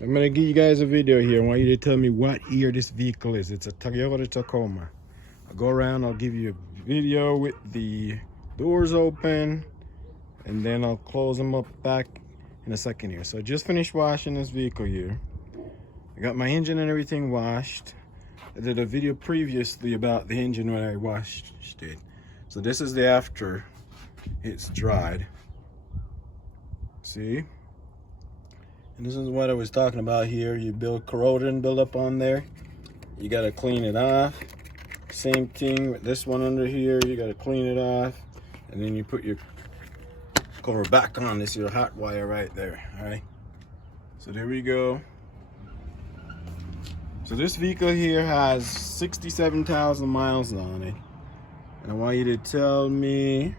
I'm gonna give you guys a video here. I want you to tell me what year this vehicle is. It's a Toyota Tacoma. I'll go around, I'll give you a video with the doors open, and then I'll close them up back in a second here. So I just finished washing this vehicle here. I got my engine and everything washed. I did a video previously about the engine when I washed it. So this is the after it's dried. See? And this is what I was talking about here. You build corrosion build up on there. You gotta clean it off. Same thing with this one under here. You gotta clean it off. And then you put your cover back on. This is your hot wire right there. Alright. So there we go. So this vehicle here has 67,000 miles on it. And I want you to tell me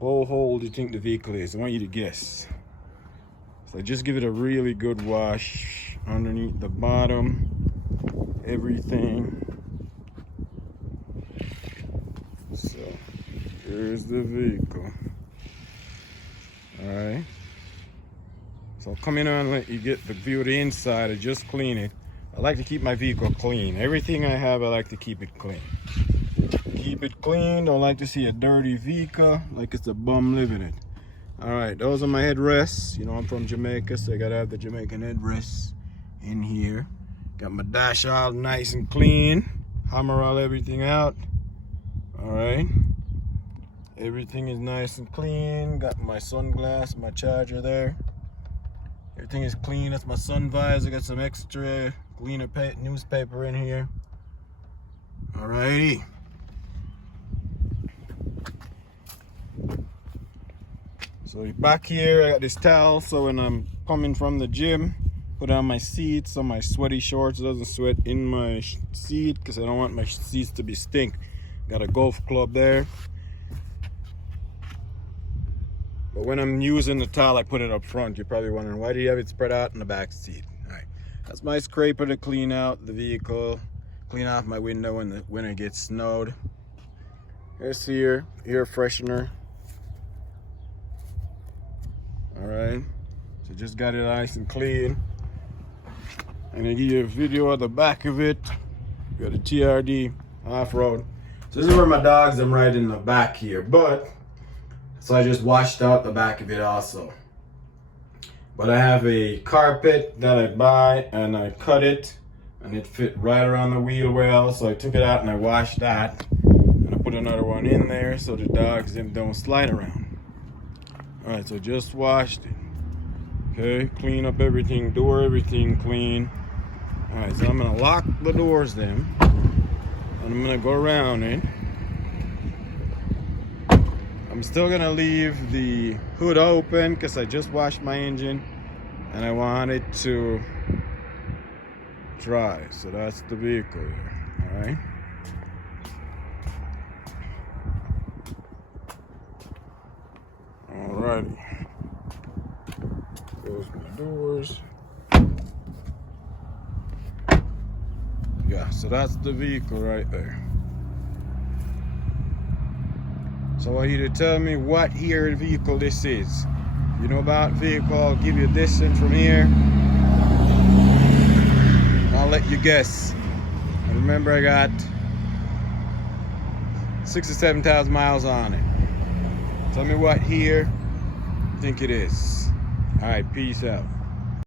how old you think the vehicle is. I want you to guess. So just give it a really good wash underneath the bottom, everything. So here's the vehicle. All right. So I'll come in and let you get the view of the inside. I just clean it. I like to keep my vehicle clean. Everything I have, I like to keep it clean. Keep it clean. Don't like to see a dirty vehicle like it's a bum living it. All right, those are my headrests. You know, I'm from Jamaica, so I gotta have the Jamaican headrests in here. Got my dash all nice and clean. Hammer all everything out. All right. Everything is nice and clean. Got my sunglass, my charger there. Everything is clean. That's my sun visor. Got some extra cleaner newspaper in here. All righty. So back here, I got this towel, so when I'm coming from the gym, put on my seat so my sweaty shorts doesn't sweat in my seat, because I don't want my seats to be stink. Got a golf club there. But when I'm using the towel, I put it up front. You're probably wondering, why do you have it spread out in the back seat? All right, that's my scraper to clean out the vehicle, clean off my window when it gets snowed. Here's here, air freshener. All right, so just got it nice and clean. And I give you a video of the back of it. Got a TRD off-road. So this is where my dogs, I'm riding in the back here, so I just washed out the back of it also. But I have a carpet that I buy and I cut it and it fit right around the wheel well. So I took it out and I washed that. And I put another one in there so the dogs don't slide around. All right, so just washed it. Okay, clean up everything, door everything clean. All right, so I'm gonna lock the doors then. And I'm gonna go around it. I'm still gonna leave the hood open because I just washed my engine and I want it to dry. So that's the vehicle here, all right? Alrighty. Close my doors. Yeah, so that's the vehicle right there. So I want you to tell me what year vehicle this is. If you know about vehicle, I'll give you a distance from here. I'll let you guess. And remember, I got 67,000 miles on it. Tell me what year you think it is. All right, peace out.